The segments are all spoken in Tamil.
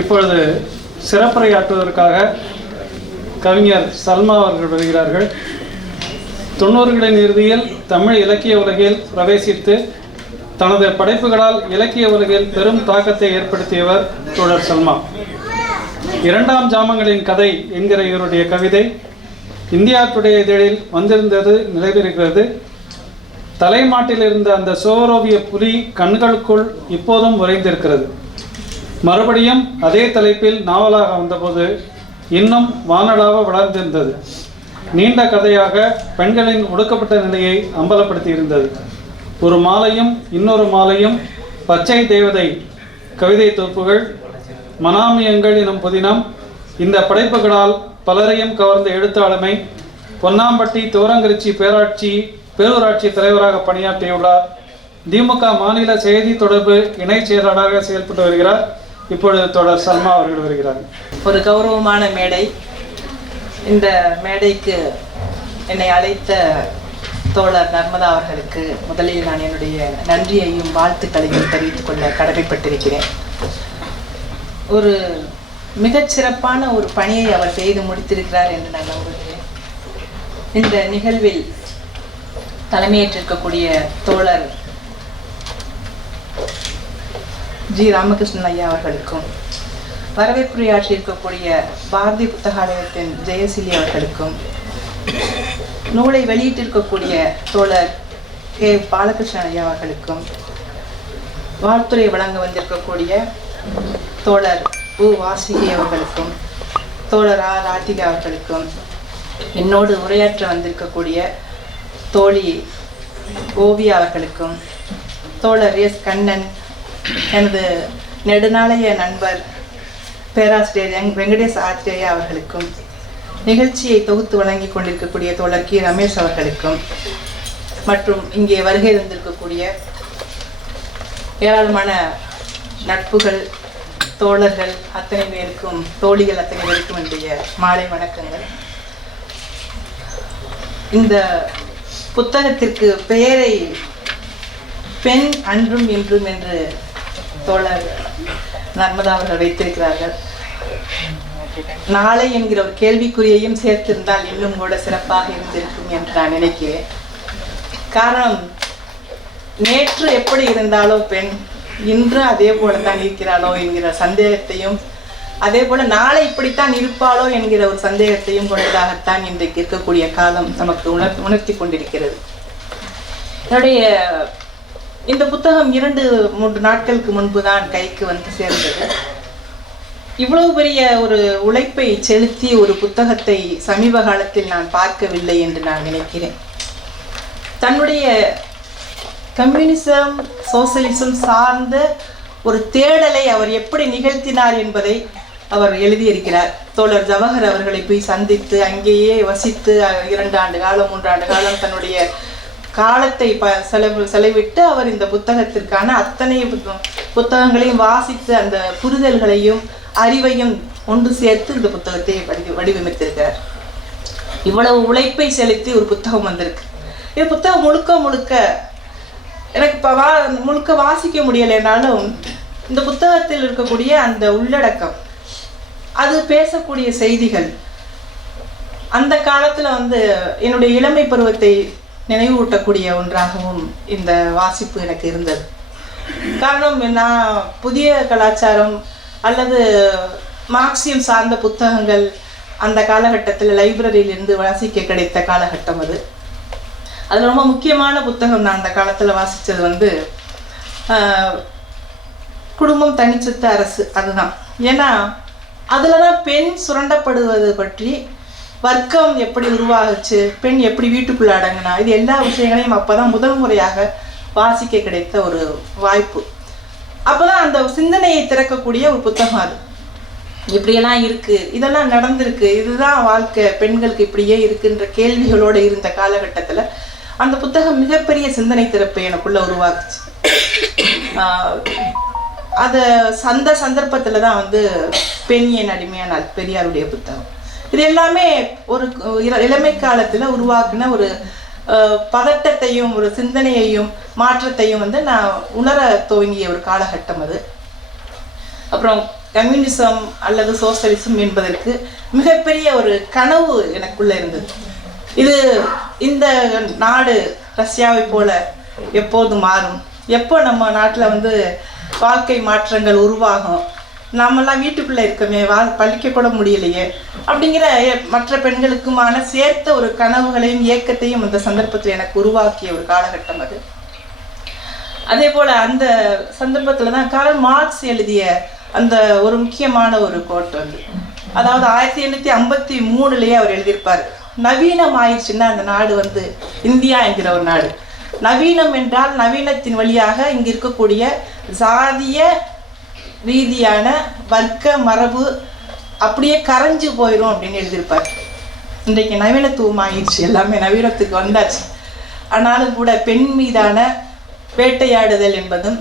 இப்பொழுது சிறப்புரையாற்றுவதற்காக கவிஞர் சல்மா அவர்கள் வருகிறார்கள். தொண்ணூறுகளின் இறுதியில் தமிழ் இலக்கிய உலகில் பிரவேசித்து தனது படைப்புகளால் இலக்கிய உலகில் பெரும் தாக்கத்தை ஏற்படுத்தியவர் தோழர் சல்மா. இரண்டாம் ஜாமங்களின் கதை என்கிற இவருடைய கவிதை இந்தியா டுடே இதழில் வந்திருந்தது நிலைபெறுகிறது தலைமாட்டில் இருந்த அந்த சோரோவிய புலி கண்களுக்குள் இப்போதும் உறைந்திருக்கிறது. மறுபடியும் அதே தலைப்பில் நாவலாக வந்தபோது இன்னும் வானடாக வளர்ந்திருந்தது. நீண்ட கதையாக பெண்களின் ஒடுக்கப்பட்ட நிலையை அம்பலப்படுத்தி இருந்தது ஒரு மாலையும் இன்னொரு மாலையும் பச்சை தேவதை கவிதை தொகுப்புகள் மனாமியங்கள் எனும் புதினம் இந்த படைப்புகளால் பலரையும் கவர்ந்த எழுத்தாளுமை பொன்னாம்பட்டி தோரங்கிருச்சி பேராட்சி பேரூராட்சி தலைவராக பணியாற்றியுள்ளார். திமுக மாநில செய்தி தொடர்பு இணை செயலாளராக செயல்பட்டு வருகிறார். இப்பொழுது தொடர் சல்மா அவர்கள் வருகிறார். ஒரு கௌரவமான மேடை. இந்த மேடைக்கு என்னை அழைத்த தோழர் நர்மதா அவர்களுக்கு முதலில் நான் என்னுடைய நன்றியையும் வாழ்த்துக்களையும் தெரிவித்துக் கொள்ள கடமைப்பட்டிருக்கிறேன். ஒரு மிகச் சிறப்பான ஒரு பணியை அவர் செய்து முடித்திருக்கிறார் என்று நான் நம்புகிறேன். இந்த நிகழ்வில் தலைமையேற்றிருக்கக்கூடிய தோழர் ஜி ராமகிருஷ்ணன் ஐயா அவர்களுக்கும் வரவேற்புரையாற்றி இருக்கக்கூடிய பாரதி புத்தகாலயத்தின் ஜெயசிலி அவர்களுக்கும் நூலை வெளியிட்டிருக்கக்கூடிய தோழர் கே பாலகிருஷ்ணன் ஐயா அவர்களுக்கும் வாழ்த்துறை வழங்க வந்திருக்கக்கூடிய தோழர் உ வாசிகி அவர்களுக்கும் தோழர் ஆ ராதிகா அவர்களுக்கும் என்னோடு உரையாற்ற வந்திருக்கக்கூடிய தோழி ஓவியா அவர்களுக்கும் தோழர் எஸ் கண்ணன் எனது நெடுநாளைய நண்பர் பேராசிரியர் எங் வெங்கடேஷ் ஆத்திரேயா அவர்களுக்கும் நிகழ்ச்சியை தொகுத்து வழங்கி கொண்டிருக்கக்கூடிய தோழர் கி. ரமேஷ் அவர்களுக்கும் மற்றும் இங்கே வருகை இருந்திருக்கக்கூடிய ஏராளமான நட்புகள் தோழர்கள் அத்தனை பேருக்கும் தோழிகள் அத்தனை பேருக்கும் என்னுடைய மாலை வணக்கங்கள். இந்த புத்தகத்திற்கு பெயரை பெண் அன்றும் இன்றும் என்று தோழர் நர்மதா அவர்கள் வைத்திருக்கிறார்கள். நாளை என்கிற ஒரு கேள்விக்குறியையும் சேர்த்திருந்தால் இன்னும் கூட சிறப்பாக இருந்திருக்கும் என்று நான் நினைக்கிறேன். காரணம் நேற்று எப்படி இருந்தாலோ பெண் இன்று அதே போல தான் இருக்கிறாளோ என்கிற சந்தேகத்தையும் அதே போல நாளை இப்படித்தான் இருப்பாளோ என்கிற ஒரு சந்தேகத்தையும் கொண்டதாகத்தான் இன்றைக்கு இருக்கக்கூடிய காலம் நமக்கு உணர் உணர்த்தி கொண்டிருக்கிறது. என்னுடைய இந்த புத்தகம் இரண்டு மூன்று நாட்களுக்கு முன்பு தான் கைக்கு வந்து சேர்ந்தது. இவ்வளவு பெரிய ஒரு உழைப்பை செலுத்தி ஒரு புத்தகத்தை சமீப காலத்தில் நான் பார்க்கவில்லை என்று நான் நினைக்கிறேன். தன்னுடைய கம்யூனிசம் சோசலிசம் சார்ந்த ஒரு தேடலை அவர் எப்படி நிகழ்த்தினார் என்பதை அவர் எழுதியிருக்கிறார். தோழர் ஜவஹர் அவர்களை போய் சந்தித்து அங்கேயே வசித்து இரண்டு ஆண்டு காலம் மூன்றாண்டு காலம் தன்னுடைய காலத்தை ப செலவு செலவிட்டு அவர் இந்த புத்தகத்திற்கான அத்தனை புத்தகங்களையும் வாசித்து அந்த புரிதல்களையும் அறிவையும் ஒன்று சேர்த்து இந்த புத்தகத்தை வடிவ வடிவமைத்திருக்கிறார். இவ்வளவு உழைப்பை செலுத்தி ஒரு புத்தகம் வந்திருக்கு. இந்த புத்தகம் முழுக்க முழுக்க எனக்கு இப்போ வா முழுக்க வாசிக்க முடியலைனாலும் இந்த புத்தகத்தில் இருக்கக்கூடிய அந்த உள்ளடக்கம் அது பேசக்கூடிய செய்திகள் அந்த காலத்தில் வந்து என்னுடைய இளமை பருவத்தை நினைவூட்டக்கூடிய ஒன்றாகவும் இந்த வாசிப்பு எனக்கு இருந்தது. காரணம் நான் புதிய கலாச்சாரம் அல்லது மார்க்சியம் சார்ந்த புத்தகங்கள் அந்த காலகட்டத்தில் லைப்ரரியிலிருந்து வாசிக்க கிடைத்த காலகட்டம் அது. அது ரொம்ப முக்கியமான புத்தகம் நான் அந்த காலத்தில் வாசித்தது வந்து குடும்பம் தனிச்சத்து அரசு. அதுதான். ஏன்னா அதில் தான் பெண் சுரண்டப்படுவது பற்றி வர்க்கம் எப்படி உருவாகுச்சு பெண் எப்படி வீட்டுக்குள்ள அடங்கினா இது எல்லா விஷயங்களையும் அப்பதான் முதல் முறையாக வாசிக்க கிடைத்த ஒரு வாய்ப்பு. அப்போதான் அந்த சிந்தனையை திறக்கக்கூடிய ஒரு புத்தகம் அது. இப்படியெல்லாம் இருக்கு இதெல்லாம் நடந்திருக்கு இதுதான் வாழ்க்கை பெண்களுக்கு இப்படியே இருக்குன்ற கேள்விகளோடு இருந்த காலகட்டத்தில் அந்த புத்தகம் மிகப்பெரிய சிந்தனை திறப்பை எனக்குள்ள உருவாக்குச்சு. அதை அது அந்த தான் வந்து பெண் என் அடிமையான பெரியாருடைய புத்தகம். இது எல்லாமே ஒரு இள- இளமை காலத்துல உருவாக்குன ஒரு அஹ், பதட்டத்தையும் ஒரு சிந்தனையையும் மாற்றத்தையும் வந்து நான் உணர துவங்கிய ஒரு காலகட்டம் அது. அப்புறம் கம்யூனிசம் அல்லது சோசலிசம் என்பதற்கு மிகப்பெரிய ஒரு கனவு எனக்குள்ள இருந்தது. இது இந்த நாடு ரஷ்யாவை போல எப்போது மாறும்? எப்போ நம்ம நாட்டில் வந்து வாழ்க்கை மாற்றங்கள் உருவாகும்? நாமெல்லாம் வீட்டுக்குள்ளே இருக்கமே வா பழிக்க கூட முடியலையே. அப்படிங்கிற மற்ற பெண்களுக்குமான சேர்த்த ஒரு கனவுகளையும் இயக்கத்தையும் அந்த சந்தர்ப்பத்தில் எனக்கு உருவாக்கிய ஒரு காலகட்டம் அது. அதே போல் அந்த சந்தர்ப்பத்தில் தான் கார்ல் மார்க்ஸ் எழுதிய அந்த ஒரு முக்கியமான ஒரு கோட் வந்து. அதாவது ஆயிரத்தி எண்ணூற்றி ஐம்பத்தி மூணுலேயே அவர் எழுதியிருப்பார். நவீனம் ஆயிடுச்சுன்னா அந்த நாடு வந்து இந்தியா என்கிற ஒரு நாடு. நவீனம் என்றால் நவீனத்தின் வழியாக இங்கே இருக்கக்கூடிய சாதிய ரீதியான வர்க்க மரபு அப்படியே கரைஞ்சு போயிடும் அப்படின்னு எழுதியிருப்பார். இன்றைக்கு நவீனத்துவம் ஆயிடுச்சு எல்லாமே நவீனத்துக்கு வந்தாச்சு. ஆனாலும் கூட பெண் மீதான வேட்டையாடுதல் என்பதும்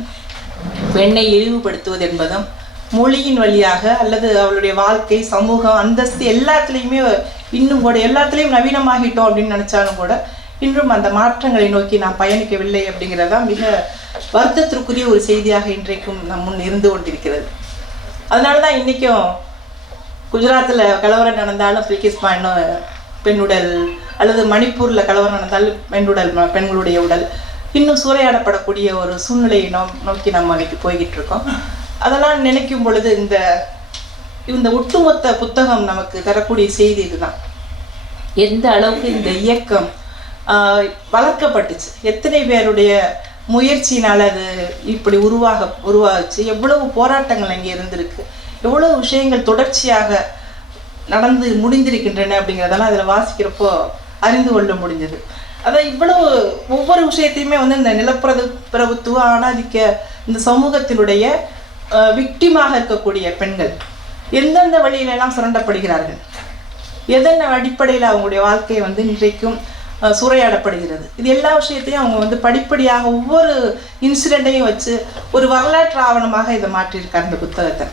பெண்ணை இழிவுபடுத்துவது என்பதும் மொழியின் வழியாக அல்லது அவளுடைய வாழ்க்கை சமூகம் அந்தஸ்து எல்லாத்துலேயுமே இன்னும் கூட எல்லாத்துலேயும் நவீனமாகிட்டோம் அப்படின்னு நினச்சாலும் கூட இன்றும் அந்த மாற்றங்களை நோக்கி நாம் பயணிக்கவில்லை அப்படிங்கிறதான் மிக வருத்தத்திற்குரிய ஒரு செய்தியாக இன்றைக்கும் நம் முன் இருந்து கொண்டிருக்கிறது. அதனால தான் இன்றைக்கும் குஜராத்தில் கலவரம் நடந்தாலும் பில்கிஸ்மா இன்னும் பெண்ணுடல் அல்லது மணிப்பூரில் கலவரம் நடந்தாலும் பெண்ணுடல் பெண்களுடைய உடல் இன்னும் சூறையாடப்படக்கூடிய ஒரு சூழ்நிலையை நோ நோக்கி நம்ம இன்னைக்கு போய்கிட்டு இருக்கோம் அதெல்லாம் நினைக்கும் பொழுது இந்த இந்த ஒட்டுமொத்த புத்தகம் நமக்கு தரக்கூடிய செய்தி இதுதான். எந்த அளவுக்கு இந்த இயக்கம் வளர்க்கப்பட்டுச்சு. எத்தனை பேருடைய முயற்சியினால் அது இப்படி உருவாக உருவாச்சு? எவ்வளவு போராட்டங்கள் அங்கே இருந்திருக்கு? எவ்வளவு விஷயங்கள் தொடர்ச்சியாக நடந்து முடிந்திருக்கின்றன அப்படிங்கிறதெல்லாம் அதில் வாசிக்கிறப்போ அறிந்து கொள்ள முடிஞ்சது. அதான் இவ்வளவு ஒவ்வொரு விஷயத்தையுமே வந்து இந்த நிலப்பிரது பிரபுத்துவ ஆணாதிக்க இந்த சமூகத்தினுடைய விக்டிமாக இருக்கக்கூடிய பெண்கள் எந்தெந்த வழியிலெல்லாம் சுரண்டப்படுகிறார்கள்? எதன் அடிப்படையில் அவங்களுடைய வாழ்க்கையை வந்து இன்றைக்கும் சூறையாடப்படுகிறது. இது எல்லா விஷயத்தையும் அவங்க வந்து படிப்படியாக ஒவ்வொரு இன்சிடெண்ட்டையும் வச்சு ஒரு வரலாற்று ஆவணமாக இதை மாற்றியிருக்கார் இந்த புத்தகத்தை.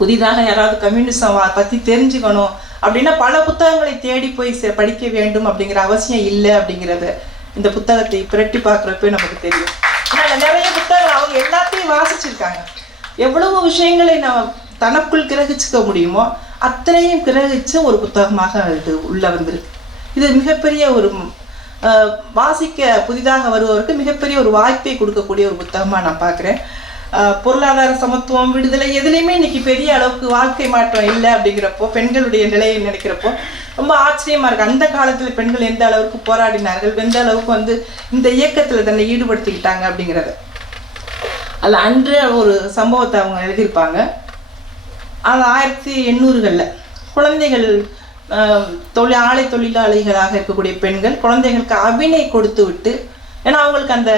புதிதாக யாராவது கம்யூனிசம் பற்றி தெரிஞ்சுக்கணும் அப்படின்னா பல புத்தகங்களை தேடி போய் படிக்க வேண்டும் அப்படிங்கிற அவசியம் இல்லை அப்படிங்கிறது இந்த புத்தகத்தை பிரட்டி பார்க்குறப்ப நமக்கு தெரியும். ஆனால் நிறைய புத்தகங்கள் அவங்க எல்லாத்தையும் வாசிச்சிருக்காங்க. எவ்வளவு விஷயங்களை நம்ம தனக்குள் கிரகிச்சுக்க முடியுமோ அத்தனையும் கிரகிச்சு ஒரு புத்தகமாக இது உள்ளே வந்திருக்கு. இது மிகப்பெரிய ஒரு வாசிக்க புதிதாக வருபவருக்கு மிகப்பெரிய ஒரு வாய்ப்பை கொடுக்கக்கூடிய ஒரு புத்தகமாக நான் பார்க்குறேன். பொருளாதார சமத்துவம் விடுதலை எதுலேயுமே இன்னைக்கு பெரிய அளவுக்கு வாழ்க்கை மாற்றம் இல்லை அப்படிங்கிறப்போ பெண்களுடைய நிலையை நினைக்கிறப்போ ரொம்ப ஆச்சரியமா இருக்குது அந்த காலத்தில் பெண்கள் எந்த அளவுக்கு போராடினார்கள் எந்த அளவுக்கு வந்து இந்த இயக்கத்தில் தன்னை ஈடுபடுத்திக்கிட்டாங்க அப்படிங்கிறத. அதில் அன்று ஒரு சம்பவத்தை அவங்க எழுதியிருப்பாங்க. அது ஆயிரத்தி எண்ணூறுகளில். குழந்தைகள் தொழில் ஆலை தொழிலாளிகளாக இருக்கக்கூடிய பெண்கள் குழந்தைகளுக்கு அபினை கொடுத்து விட்டு ஏன்னா அவங்களுக்கு அந்த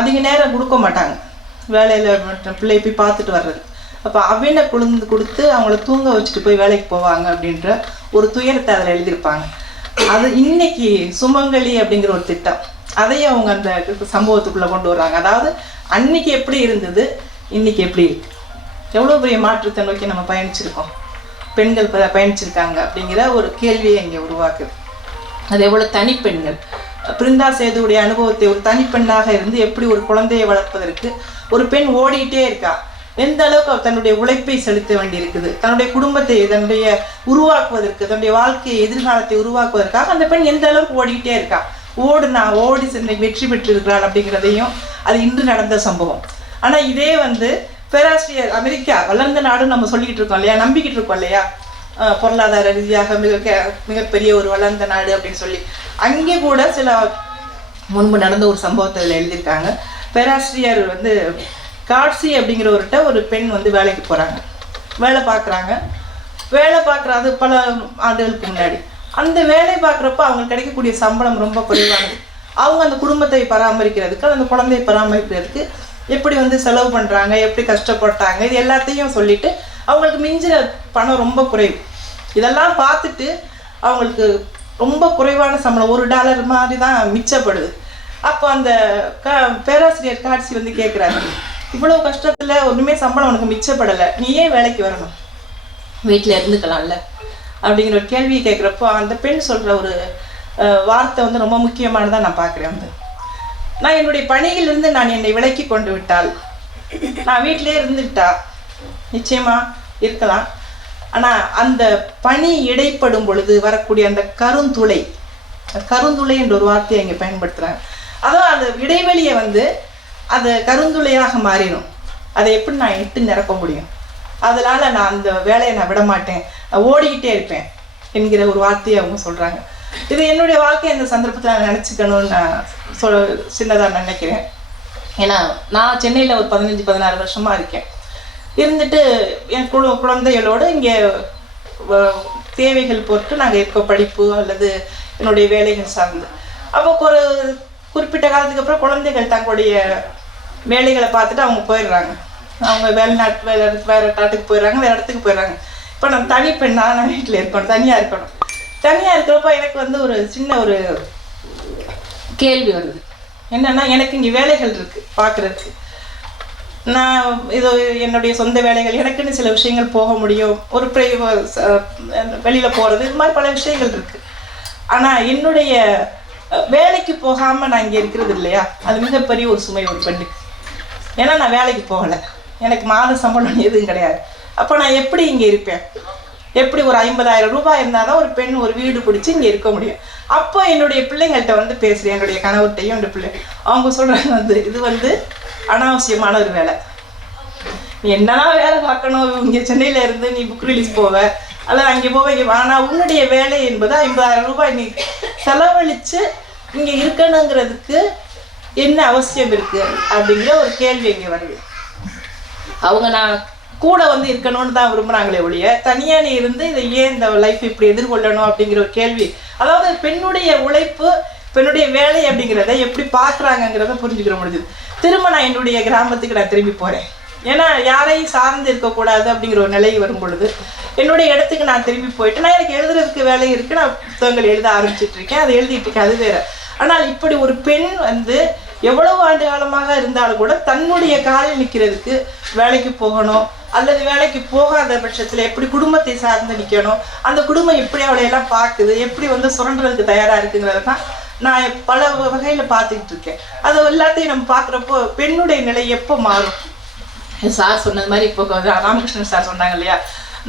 அதிக நேரம் கொடுக்க மாட்டாங்க. வேலையில் பிள்ளை போய் பார்த்துட்டு வர்றது. அப்போ அபினை குழுந்து கொடுத்து அவங்கள தூங்க வச்சுட்டு போய் வேலைக்கு போவாங்க அப்படின்ற ஒரு துயரத்தை அதில் எழுதியிருப்பாங்க. அது இன்னைக்கு சுமங்கலி அப்படிங்கிற ஒரு திட்டம். அதையும் அவங்க அந்த சம்பவத்துக்குள்ளே கொண்டு வர்றாங்க. அதாவது அன்னைக்கு எப்படி இருந்தது இன்னைக்கு எப்படி இருக்கு? எவ்வளோ பெரிய மாற்றத்தை நோக்கி நம்ம பயணிச்சிருக்கோம்? பெண்கள் ப- பயணிச்சிருக்காங்க அப்படிங்கிற ஒரு கேள்வியை இங்கே உருவாக்குது. அதே போல் தனிப்பெண்கள் பிருந்தா சேதுவுடைய அனுபவத்தை ஒரு தனிப்பெண்ணாக இருந்து எப்படி ஒரு குழந்தையை வளர்ப்பதற்கு ஒரு பெண் ஓடிக்கிட்டே இருக்கா? எந்த அளவுக்கு தன்னுடைய உழைப்பை செலுத்த வேண்டியிருக்குது? தன்னுடைய குடும்பத்தை தன்னுடைய உருவாக்குவதற்கு தன்னுடைய வாழ்க்கையை எதிர்காலத்தை உருவாக்குவதற்காக அந்த பெண் எந்த அளவுக்கு ஓடிக்கிட்டே இருக்கா? ஓடுனா ஓடி சென்று வெற்றி பெற்றிருக்கிறாள் அப்படிங்கிறதையும் அது இன்று நடந்த சம்பவம். ஆனால் இதே வந்து பேராசிரியர் அமெரிக்கா வளர்ந்த நாடுன்னு நம்ம சொல்லிக்கிட்டு இருக்கோம் இல்லையா? நம்பிக்கிட்டு இருக்கோம் இல்லையா? பொருளாதார ரீதியாக மிக மிகப்பெரிய ஒரு வளர்ந்த நாடு அப்படின்னு சொல்லி. அங்கே கூட சில முன்பு நடந்த ஒரு சம்பவத்தை எழுதியிருக்காங்க. பேராசிரியர் வந்து காட்சி அப்படிங்கிறவர்கிட்ட ஒரு பெண் வந்து வேலைக்கு போகிறாங்க வேலை பார்க்குறாங்க. வேலை பார்க்குறது பல ஆண்டுகளுக்கு முன்னாடி. அந்த வேலை பார்க்குறப்ப அவங்களுக்கு கிடைக்கக்கூடிய சம்பளம் ரொம்ப குறைவானது. அவங்க அந்த குடும்பத்தை பராமரிக்கிறதுக்கு அந்த குழந்தையை பராமரிக்கிறதுக்கு எப்படி வந்து செலவு பண்ணுறாங்க எப்படி கஷ்டப்பட்டாங்க இது எல்லாத்தையும் சொல்லிட்டு அவங்களுக்கு மிஞ்சின பணம் ரொம்ப குறைவு. இதெல்லாம் பார்த்துட்டு அவங்களுக்கு ரொம்ப குறைவான சம்பளம் ஒரு டாலர் மாதிரி தான் மிச்சப்படுது. அப்போ அந்த க பேராசிரியர் காட்சி வந்து கேட்குறாரு இவ்வளோ கஷ்டத்தில் ஒன்றுமே சம்பளம் உனக்கு மிச்சப்படலை நீ ஏன் வேலைக்கு வரணும்? வீட்டில் இருந்துக்கலாம்ல? அப்படிங்கிற ஒரு கேள்வியை கேட்குறப்போ அந்த பெண் சொல்கிற ஒரு வார்த்தை வந்து ரொம்ப முக்கியமானதாக நான் பார்க்குறேன் வந்து. நான் என்னுடைய பணியிலிருந்து நான் என்னை விலக்கி கொண்டு விட்டால் நான் வீட்டிலே இருந்துட்டா. நிச்சயமா இருக்கலாம். ஆனால் அந்த பனி இடைப்படும் பொழுது வரக்கூடிய அந்த கருந்துளை கருந்துளை என்ற ஒரு வார்த்தையை இங்கே பயன்படுத்துகிறாங்க அதான் அந்த இடைவெளியை வந்து அது கருந்துளையாக மாறிடும். அதை எப்படி நான் இட்டு நிரப்ப முடியும்? அதனால நான் அந்த வேலையை நான் விட மாட்டேன் நான் ஓடிக்கிட்டே இருப்பேன் என்கிற ஒரு வார்த்தையை அவங்க சொல்கிறாங்க இது என்னுடைய வாழ்க்கை இந்த சந்தர்ப்பத்தில் நான் நினச்சிக்கணும்னு நான் சொல் சின்னதாக நினைக்கிறேன். ஏன்னா நான் சென்னையில் ஒரு பதினஞ்சு பதினாறு வருஷமா இருக்கேன். இருந்துட்டு என் குழு குழந்தைகளோடு இங்கே தேவைகள் பொறுத்து நாங்கள் இருக்க படிப்பு அல்லது என்னுடைய வேலைகள் சார்ந்து. அப்போ ஒரு குறிப்பிட்ட காலத்துக்கு அப்புறம் குழந்தைகள் தங்களுடைய வேலைகளை பார்த்துட்டு அவங்க போயிடுறாங்க. அவங்க வெளிநாட்டு வேலை வேறு நாட்டுக்கு போயிடுறாங்க வேறு இடத்துக்கு போயிடுறாங்க. இப்போ நான் தனி பெண்ணா நான் வீட்டில் இருக்கணும் தனியாக இருக்கணும். தனியாக இருக்கிறப்ப எனக்கு வந்து ஒரு சின்ன ஒரு கேள்வி வருது. என்னென்னா எனக்கு இங்கே வேலைகள் இருக்குது பார்க்குறதுக்கு நான் இது என்னுடைய சொந்த வேலைகள் எனக்குன்னு சில விஷயங்கள் போக முடியும். ஒரு பிரை ச- போகிறது இது மாதிரி பல விஷயங்கள் இருக்குது ஆனால் என்னுடைய வேலைக்கு போகாமல் நான் இங்கே இருக்கிறது இல்லையா? அது மிகப்பெரிய ஒரு சுமை ஒரு பெண்ணுக்கு. ஏன்னா நான் வேலைக்கு போகலை. எனக்கு மாத சம்பளம் எதுவும் கிடையாது. அப்போ நான் எப்படி இங்கே இருப்பேன்? எப்படி ஒரு ஐம்பதாயிரம் ரூபாய் இருந்தால் தான் ஒரு பெண் ஒரு வீடு பிடிச்சி இங்கே இருக்க முடியும். அப்போ என்னுடைய பிள்ளைங்கள்ட்ட வந்து பேசுகிறேன் என்னுடைய கணவர்கிட்டையும் என்னுடைய பிள்ளை அவங்க சொல்கிறாங்க வந்து இது வந்து அனாவசியமான ஒரு வேலை. நீ என்னதான் வேலை பார்க்கணும்? இங்கே சென்னையில் இருந்து நீ புக் ரிலீஸ் போவ. அல்லது அங்கே போவ இங்கே ஆனால் உன்னுடைய வேலை என்பது ஐம்பதாயிரம் ரூபாய். நீ செலவழித்து இங்கே இருக்கணுங்கிறதுக்கு என்ன அவசியம் இருக்குது அப்படிங்கிற ஒரு கேள்வி இங்கே வருது. அவங்க நான் கூட வந்து இருக்கணும்னு தான் விரும்புகிறாங்களே ஒழிய தனியாக நீ இருந்து இதை ஏன் இந்த லைஃப் இப்படி எதிர்கொள்ளணும் அப்படிங்கிற ஒரு கேள்வி. அதாவது பெண்ணுடைய உழைப்பு பெண்ணுடைய வேலை அப்படிங்கிறத எப்படி பார்க்குறாங்கங்கிறத புரிஞ்சுக்கிற முடிஞ்சுது. திரும்ப நான் என்னுடைய கிராமத்துக்கு நான் திரும்பி போகிறேன் ஏன்னா யாரையும் சார்ந்து இருக்கக்கூடாது அப்படிங்கிற ஒரு நிலை வரும் பொழுது என்னுடைய இடத்துக்கு நான் திரும்பி போயிட்டு நான் எனக்கு எழுதுறதுக்கு வேலை இருக்குது நான் புத்தகங்கள் எழுத ஆரம்பிச்சிட்டு இருக்கேன் அதை எழுதிட்டு இருக்கேன் அது வேறு. ஆனால் இப்படி ஒரு பெண் வந்து எவ்வளவு ஆண்டு காலமாக இருந்தாலும் கூட தன்னுடைய காலில் நிற்கிறதுக்கு வேலைக்கு போகணும் அல்லது வேலைக்கு போகாத பட்சத்தில் எப்படி குடும்பத்தை சார்ந்து நிற்கணும் அந்த குடும்பம் எப்படி அவளை எல்லாம் பார்க்குது எப்படி வந்து சுரண்டுறதுக்கு தயாராக இருக்குங்கிறது தான் நான் பல வகையில் பார்த்துக்கிட்டு இருக்கேன். அது எல்லாத்தையும் நம்ம பார்க்குறப்போ பெண்ணுடைய நிலை எப்போ மாறும்? சார் சொன்னது மாதிரி இப்போ ராமகிருஷ்ணன் சார் சொன்னாங்க இல்லையா?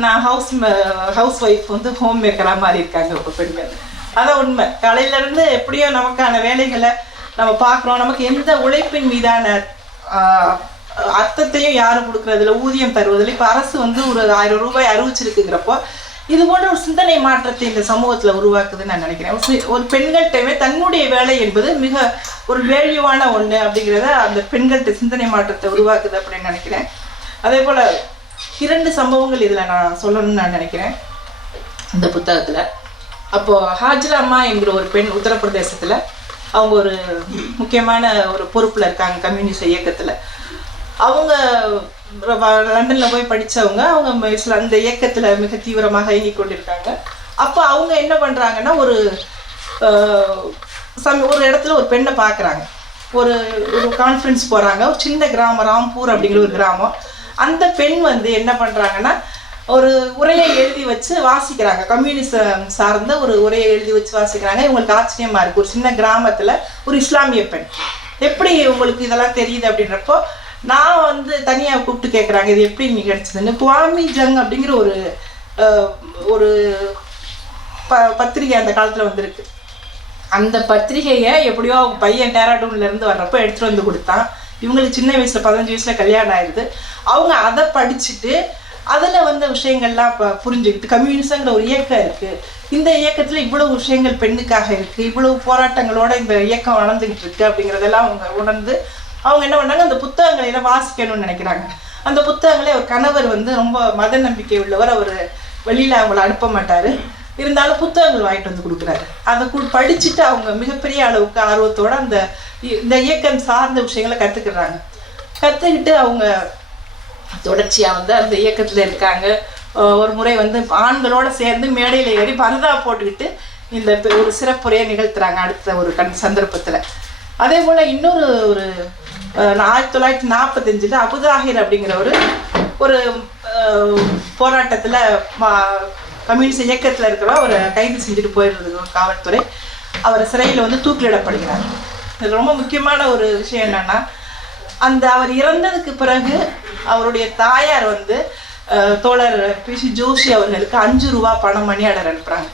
நான் ஹவுஸ் ஹவுஸ் ஒய்ஃப் வந்து ஹோம் மேக்கராக மாறி இருக்காங்க இப்போ பெண்கள். அதான் உண்மை. காலையிலேருந்து எப்படியோ நமக்கான வேலைகளை நம்ம பார்க்குறோம் நமக்கு எந்த உழைப்பின் மீதான அர்த்தத்தையும் யாரும் கொடுக்கறதில்ல ஊதியம் தருவதில்லை. இப்போ அரசு வந்து ஒரு ஆயிரம் ரூபாய் அறிவிச்சிருக்குங்கிறப்போ இது போன்ற ஒரு சிந்தனை மாற்றத்தை இந்த சமூகத்தில் உருவாக்குதுன்னு நான் நினைக்கிறேன். ஒரு சி- பெண்கள்கிட்டவே தன்னுடைய வேலை என்பது மிக ஒரு வேல்யூவான ஒன்று அப்படிங்கிறத அந்த பெண்கள்கிட்ட சிந்தனை மாற்றத்தை உருவாக்குது அப்படின்னு நினைக்கிறேன். அதே போல் இரண்டு சம்பவங்கள் இதில் நான் சொல்லணும்னு நான் நினைக்கிறேன். இந்த புத்தகத்தில். அப்போது ஹாஜிலா அம்மா என்கிற ஒரு பெண் உத்தரப்பிரதேசத்தில் அவங்க ஒரு முக்கியமான ஒரு பொறுப்பில் இருக்காங்க கம்யூனிஸ்ட் இயக்கத்தில். அவங்க லண்டனில் போய் படித்தவங்க அவங்க ம- அந்த இயக்கத்தில் மிக தீவிரமாக இயங்கிக் கொண்டிருக்காங்க. அப்போ அவங்க என்ன பண்ணுறாங்கன்னா ஒரு ஆஹ், ஒரு இடத்துல ஒரு பெண்ணை பார்க்குறாங்க ஒரு ஒரு கான்ஃபரன்ஸ் போகிறாங்க ஒரு சின்ன கிராமம் ராம்பூர் அப்படிங்கிற ஒரு கிராமம். அந்த பெண் வந்து என்ன பண்ணுறாங்கன்னா ஒரு உரையை எழுதி வச்சு வாசிக்கிறாங்க. கம்யூனிசம் சார்ந்த ஒரு உரையை எழுதி வச்சு வாசிக்கிறாங்க. இவங்களுக்கு ஆச்சரியமா இருக்கு. ஒரு சின்ன கிராமத்துல ஒரு இஸ்லாமிய பெண். எப்படி உங்களுக்கு இதெல்லாம் தெரியுது அப்படின்றப்போ நான் வந்து தனியா கூப்பிட்டு கேட்குறாங்க இது எப்படி நீ கிடைச்சதுன்னு குவாமி ஜங் அப்படிங்கிற ஒரு ஒரு ப பத்திரிகை அந்த காலத்துல வந்திருக்கு. அந்த பத்திரிகையை எப்படியோ அவங்க பையன் டேராடூன்ல இருந்து வர்றப்போ எடுத்துட்டு வந்து கொடுத்தான். இவங்களுக்கு சின்ன வயசுல பதினஞ்சு வயசுல கல்யாணம் ஆயிடுது. அவங்க அதை படிச்சுட்டு அதில் வந்த விஷயங்கள்லாம் இப்போ புரிஞ்சுக்கிட்டு கம்யூனிசங்கிற ஒரு இயக்கம் இருக்குது இந்த இயக்கத்தில் இவ்வளவு விஷயங்கள் பெண்ணுக்காக இருக்குது இவ்வளவு போராட்டங்களோட இந்த இயக்கம் வளர்ந்துகிட்டு இருக்கு அப்படிங்கிறதெல்லாம் அவங்க உணர்ந்து அவங்க என்ன பண்ணாங்க? அந்த புத்தகங்களை எல்லாம் வாசிக்கணும்னு நினைக்கிறாங்க. அந்த புத்தகங்களே அவர் கணவர் வந்து ரொம்ப மத நம்பிக்கை உள்ளவர் அவர் வெளியில் அவங்கள அனுப்ப மாட்டார். இருந்தாலும் புத்தகங்கள் வாங்கிட்டு வந்து கொடுக்குறாரு. அதை கு படிச்சுட்டு அவங்க மிகப்பெரிய அளவுக்கு ஆர்வத்தோட அந்த இ- இந்த இயக்கம் சார்ந்த விஷயங்களை கற்றுக்கிறாங்க கற்றுக்கிட்டு அவங்க தொடர்ச்சியாக வந்து அந்த இயக்கத்தில் இருக்காங்க. ஒரு முறை வந்து ஆண்களோடு சேர்ந்து மேடையில் ஏறி பரதா போட்டுக்கிட்டு இந்த ஒரு சிறப்புரையை நிகழ்த்துறாங்க அடுத்த ஒரு கண் சந்தர்ப்பத்தில். அதே போல் இன்னொரு ஒரு ஆயிரத்தி தொள்ளாயிரத்தி நாற்பத்தஞ்சில் அபுதாகிர் அப்படிங்கிற ஒரு ஒரு போராட்டத்தில் மா- கம்யூனிஸ்ட் இயக்கத்தில் இருக்கிற ஒரு கைது செஞ்சுட்டு போயிடுறது காவல்துறை. அவர் சிறையில் வந்து தூக்கிலிடப்படுகிறார். இது ரொம்ப முக்கியமான ஒரு விஷயம் என்னன்னா அந்த அவர் இறந்ததுக்கு பிறகு அவருடைய தாயார் வந்து தோழர் பி. சி. ஜோஷி அவர்களுக்கு அஞ்சு ரூபா பணம் மணி ஆர்டர் அனுப்புறாங்க.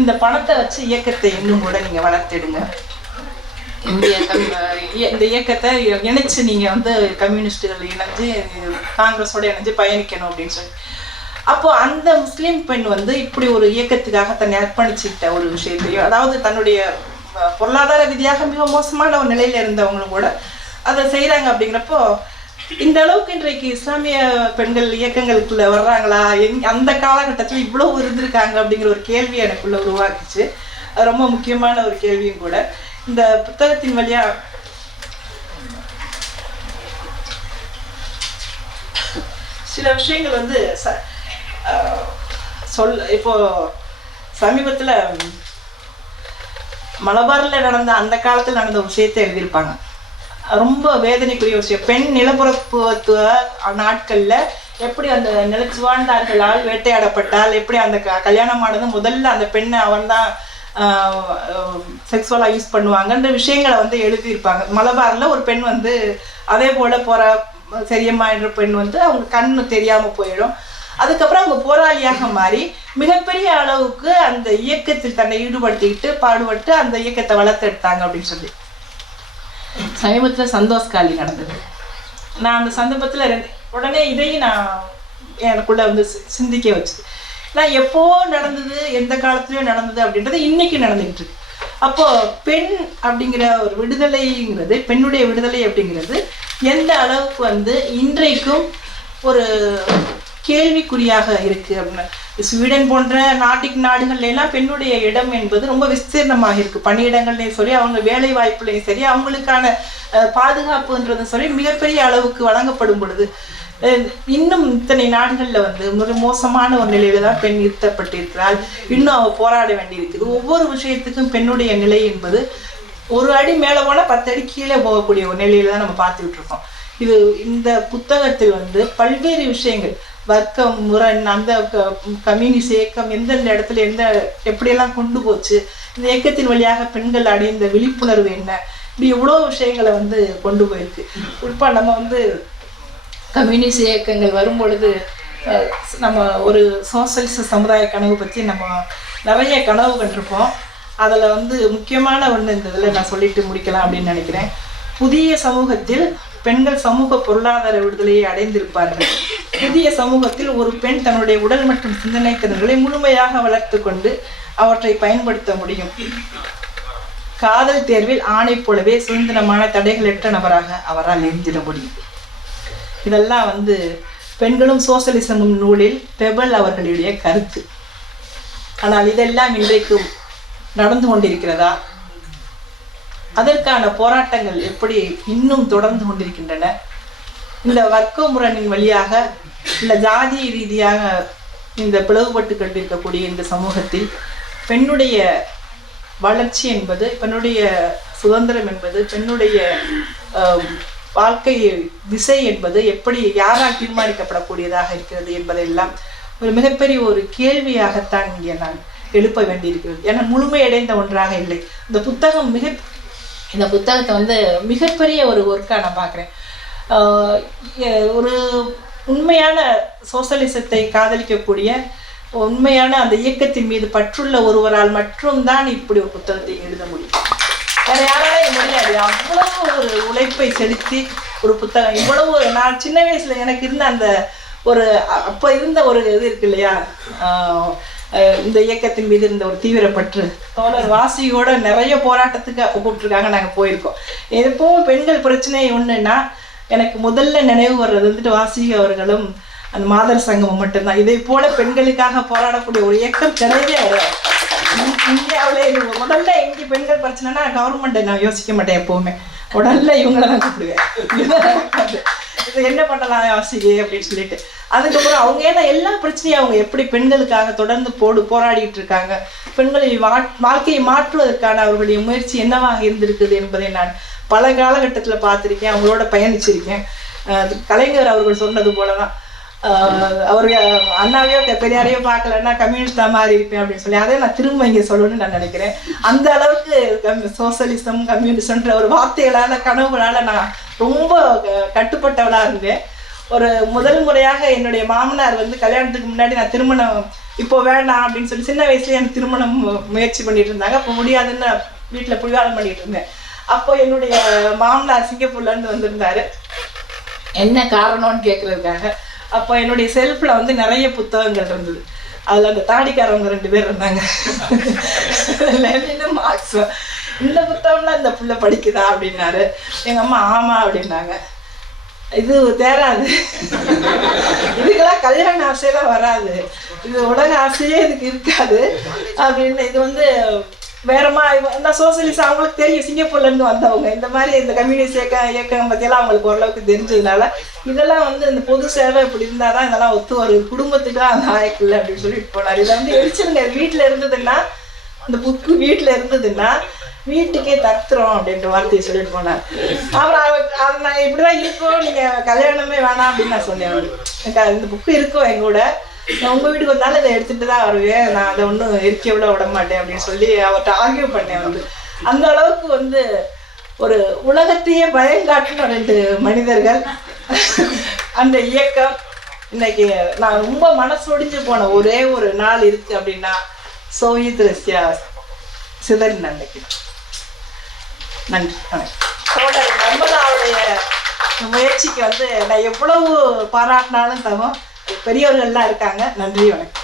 இந்த பணத்தை வச்சு இயக்கத்தை இன்னும் கூட நீங்க வளர்த்திடுங்க. இந்திய இந்த இயக்கத்தை இணைச்சு நீங்க வந்து கம்யூனிஸ்டுகள் இணைஞ்சு காங்கிரஸோட இணைஞ்சு பயணிக்கணும் அப்படின்னு சொல்லி. அப்போ அந்த முஸ்லீம் பெண் வந்து இப்படி ஒரு இயக்கத்துக்காக தன்னை அர்ப்பணிச்சுட்ட ஒரு விஷயத்தையும் அதாவது தன்னுடைய பொருளாதார ரீதியாக மிக மோசமான ஒரு நிலையில இருந்தவங்களும் கூட அதை செய்கிறாங்க அப்படிங்கிறப்போ இந்த அளவுக்கு இன்றைக்கு இஸ்லாமிய பெண்கள் இயக்கங்களுக்குள்ள வர்றாங்களா? எங் அந்த காலகட்டத்தில் இவ்வளோ இருந்திருக்காங்க அப்படிங்கிற ஒரு கேள்வி எனக்குள்ள உருவாக்குச்சு அது ரொம்ப முக்கியமான ஒரு கேள்வியும் கூட. இந்த புத்தகத்தின் வழியா சில விஷயங்கள் வந்து ச- சொல் இப்போ சமீபத்தில் மலபாரில் நடந்த அந்த காலத்தில் நடந்த விஷயத்தை எழுதியிருப்பாங்க. ரொம்ப வேதனைக்குரிய விஷயம். பெண் நிலப்பரப்புத்துவ நாட்களில் எப்படி அந்த நிலச்சி வாழ்ந்தார்களால் வேட்டையாடப்பட்டால் எப்படி அந்த க கல்யாணமானது முதல்ல அந்த பெண்ணை அவன் தான் செக்ஸுவலாக யூஸ் பண்ணுவாங்கன்ற விஷயங்களை வந்து எழுதியிருப்பாங்க. மலபாரில் ஒரு பெண் வந்து அதே போல் போகிற சரியம்மா என்ற பெண் வந்து அவங்க கண்ணு தெரியாமல் போயிடும். அதுக்கப்புறம் அவங்க போராளியாக மாறி மிகப்பெரிய அளவுக்கு அந்த இயக்கத்தில் தன்னை ஈடுபடுத்திக்கிட்டு பாடுபட்டு அந்த இயக்கத்தை வளர்த்தெடுத்தாங்க அப்படின்னு சொல்லி. சமீபத்தில் சந்தோஷ் காலி நடந்தது. நான் அந்த சந்தர்ப்பத்தில் உடனே இதையும் நான் எனக்குள்ள வந்து சி- சிந்திக்க வச்சு நான் எப்போ நடந்தது எந்த காலத்துலயும் நடந்தது அப்படின்றது இன்னைக்கு நடந்துகிட்டு இருக்கு. அப்போ பெண் அப்படிங்கிற ஒரு விடுதலைங்கிறது பெண்ணுடைய விடுதலை அப்படிங்கிறது எந்த அளவுக்கு வந்து இன்றைக்கும் ஒரு கேள்விக்குறியாக இருக்கு அப்படின்னு ஸ்வீடன் போன்ற நாட்டிக் நாடுகள்ல எல்லாம் பெண்ணுடைய இடம் என்பது ரொம்ப விஸ்தீர்ணமாக இருக்கு. பணியிடங்கள்லையும் சரி அவங்க வேலை வாய்ப்புலையும் சரி அவங்களுக்கான பாதுகாப்புன்றதும் சரி மிகப்பெரிய அளவுக்கு வழங்கப்படும் பொழுது இன்னும் இத்தனை நாடுகள்ல வந்து ஒரு மோசமான ஒரு நிலையில தான் பெண் நிறுத்தப்பட்டிருக்கிறாள். இன்னும் அவ போராட வேண்டியிருக்குது. ஒவ்வொரு விஷயத்துக்கும் பெண்ணுடைய நிலை என்பது ஒரு அடி மேலே போனால் பத்து அடி கீழே போகக்கூடிய ஒரு நிலையில தான் நம்ம பார்த்துக்கிட்டு இருக்கோம். இது இந்த புத்தகத்தில் வந்து பல்வேறு விஷயங்கள் வர்க்கம் முரண் அந்த கம்யூனிஸ்ட் இயக்கம் எந்தெந்த இடத்துல எந்த எப்படியெல்லாம் கொண்டு போச்சு இந்த இயக்கத்தின் வழியாக பெண்கள் அடைந்த விழிப்புணர்வு என்ன? இப்படி எவ்வளோ விஷயங்களை வந்து கொண்டு போயிருக்கு. குறிப்பாக நம்ம வந்து கம்யூனிஸ்ட் இயக்கங்கள் வரும் பொழுது நம்ம ஒரு சோசலிச சமுதாய கனவு பற்றி நம்ம நிறைய கனவு கண்டிருப்போம். அதில் வந்து முக்கியமான ஒன்று இந்த இதில் நான் சொல்லிட்டு முடிக்கலாம் அப்படின்னு நினைக்கிறேன். புதிய சமூகத்தில் பெண்கள் சமூக பொருளாதார விடுதலையை அடைந்திருப்பார்கள். புதிய சமூகத்தில் ஒரு பெண் தன்னுடைய உடல் மற்றும் சிந்தனை திறன்களை முழுமையாக வளர்த்து கொண்டு அவற்றை பயன்படுத்த முடியும். காதல் தேர்வில் ஆணை போலவே சுதந்திரமான தடைகளற்ற நபராக அவரால் இருந்திட முடியும். இதெல்லாம் வந்து பெண்களும் சோசலிசமும் நூலில் பெபல் அவர்களுடைய கருத்து. ஆனால் இதெல்லாம் இன்றைக்கு நடந்து கொண்டிருக்கிறதா? அதற்கான போராட்டங்கள் எப்படி இன்னும் தொடர்ந்து கொண்டிருக்கின்றன? இந்த வர்க்க முரணின் வழியாக இந்த ஜாதி ரீதியாக இந்த பிளவுபட்டு கொண்டிருக்கக்கூடிய இந்த சமூகத்தில் பெண்ணுடைய வளர்ச்சி என்பது பெண்ணுடைய சுதந்திரம் என்பது பெண்ணுடைய வாழ்க்கை திசை என்பது எப்படி யாரால் தீர்மானிக்கப்படக்கூடியதாக இருக்கிறது என்பதெல்லாம் ஒரு மிகப்பெரிய ஒரு கேள்வியாகத்தான் இங்கே நான் எழுப்ப வேண்டியிருக்கிறது. ஏன்னா முழுமையடைந்த ஒன்றாக இல்லை. இந்த புத்தகம் மிக இந்த புத்தகத்தை வந்து மிகப்பெரிய ஒரு ஒர்க்காக நான் பார்க்குறேன். ஒரு உண்மையான சோசலிசத்தை காதலிக்கக்கூடிய உண்மையான அந்த இயக்கத்தின் மீது பற்றுள்ள ஒருவரால் மட்டும்தான் இப்படி ஒரு புத்தகத்தை எழுத முடியும். வேற யாராலும் முடியாது. அவ்வளவு ஒரு உழைப்பை செலுத்தி ஒரு புத்தகம். இவ்வளவு நான் சின்ன வயசுல எனக்கு இருந்த அந்த ஒரு அப்போ அப்ப இருந்த ஒரு இது இருக்கு இல்லையா? இந்த இயக்கத்தின் மீது இருந்த ஒரு தீவிரப்பற்று. தோழர் வாசியோட நிறைய போராட்டத்துக்கு கூப்பிட்டுருக்காங்க. நாங்கள் போயிருக்கோம். எப்பவும் பெண்கள் பிரச்சனை ஒன்றுன்னா எனக்கு முதல்ல நினைவு வர்றது வந்துட்டு வாசிகி அவர்களும் அந்த மாதர் சங்கமம் மட்டும்தான். இதை போல பெண்களுக்காக போராடக்கூடிய ஒரு இயக்கம் கிடையவே கிடையாது இந்தியாவிலே முதல்ல இங்கே பெண்கள் பிரச்சனைனா கவர்மெண்ட்டை நான் யோசிக்க மாட்டேன் எப்பவுமே. உடல்ல இவங்கள தான் கூப்பிடுவேன். இது என்ன பண்ணலாம் யோசிக்கு அப்படின்னு சொல்லிட்டு. அதுக்கப்புறம் அவங்க ஏன்னா எல்லா பிரச்சனையும் அவங்க எப்படி பெண்களுக்காக தொடர்ந்து போடு போராடிட்டு இருக்காங்க. பெண்களை வாழ்க்கையை மாற்றுவதற்கான அவர்களுடைய முயற்சி என்னவாக இருந்திருக்குது என்பதை நான் பல காலகட்டத்தில் பார்த்துருக்கேன். அவங்களோட பயணிச்சிருக்கேன். கலைஞர் அவர்கள் சொன்னது போல தான் ஆஹ் அவரு அண்ணாவையோ பெரியாரையோ பார்க்கலன்னா கம்யூனிஸ்டா மாறி இருப்பேன் அப்படின்னு சொல்லி அதை நான் திரும்ப இங்கே சொல்லணும்னு நான் நினைக்கிறேன். அந்த அளவுக்கு சோசலிசம் கம்யூனிசம்ன்ற ஒரு வார்த்தைகளால கனவுகளால நான் ரொம்ப க- இருந்தேன். ஒரு முதல் முறையாக என்னுடைய மாமனார் வந்து கல்யாணத்துக்கு முன்னாடி நான் திருமணம் இப்போ வேண்டாம் அப்படின்னு சொல்லி சின்ன வயசுல எனக்கு திருமணம் முயற்சி பண்ணிட்டு இருந்தாங்க. அப்போ முடியாதுன்னு வீட்டில் புலிவாதம் பண்ணிட்டு இருந்தேன். அப்போ என்னுடைய மாமனார் சிங்கப்பூர்லேருந்து வந்திருந்தாரு. என்ன காரணம்னு கேட்கறதுக்காக அப்போ என்னுடைய செல்ஃபில் வந்து நிறைய புத்தகங்கள் இருந்தது. அதில் அந்த தாடிக்காரவங்க ரெண்டு பேர் இருந்தாங்க. லெனினும் இந்த புத்தகம்னா இந்த புள்ள படிக்குதா அப்படின்னாரு. எங்கள் அம்மா ஆமாம் அப்படின்னாங்க. இது தேராது. இதுக்கெல்லாம் கல்யாண ஆசையெல்லாம் வராது. இது உலக ஆசையே இதுக்கு இருக்காது. அப்படின்னு இது வந்து வேறமா இந்த சோசியலிஸ்ட் அவங்களுக்கு தெரியும். சிங்கப்பூர்லேருந்து வந்தவங்க. இந்த மாதிரி இந்த கம்யூனிஸ்ட் இயக்கம் இயக்கம் பற்றியெல்லாம் அவங்களுக்கு ஓரளவுக்கு தெரிஞ்சதுனால இதெல்லாம் வந்து இந்த பொது சேவை இப்படி இருந்தால் தான் இதெல்லாம் ஒத்து ஒரு குடும்பத்துக்கு அந்த ஆயக்கில்லை அப்படின்னு சொல்லிட்டு போனார். இதை வந்து எரிச்சிருங்க வீட்டில் இருந்ததுன்னா அந்த புக்கு வீட்டில் இருந்ததுன்னா வீட்டுக்கே தத்துறோம் அப்படின்ற வார்த்தையை சொல்லிட்டு போனார். அப்புறம் அவர் நான் இப்படிதான் இருக்கோம் நீங்க கல்யாணமே வேணாம் அப்படின்னு நான் சொன்னேன் அவருக்கு. இந்த புக்கு இருக்கும் எங்க கூட. நான் உங்க வீட்டுக்கு வந்தாலும் இதை எடுத்துட்டு தான் வருவேன். நான் அதை ஒன்றும் இருக்க விட விட மாட்டேன் அப்படின்னு சொல்லி அவர்கிட்ட ஆர்கியூ பண்ணேன் வந்து அந்த அளவுக்கு வந்து ஒரு உலகத்தையே பயங்காட்டின ரெண்டு மனிதர்கள். அந்த இயக்கம். இன்னைக்கு நான் ரொம்ப மனசு ஒடிஞ்சு போன ஒரே ஒரு நாள் இருக்கு அப்படின்னா சோவியத் ரஷ்யா சிதறின அன்னைக்கு. நன்றி வணக்கம். தோழர் நர்மதாவுடைய முயற்சிக்கு வந்து நான் எவ்வளவு பாராட்டினாலும் தகும் பெரியவர்கள்லாம் இருக்காங்க. நன்றி வணக்கம்.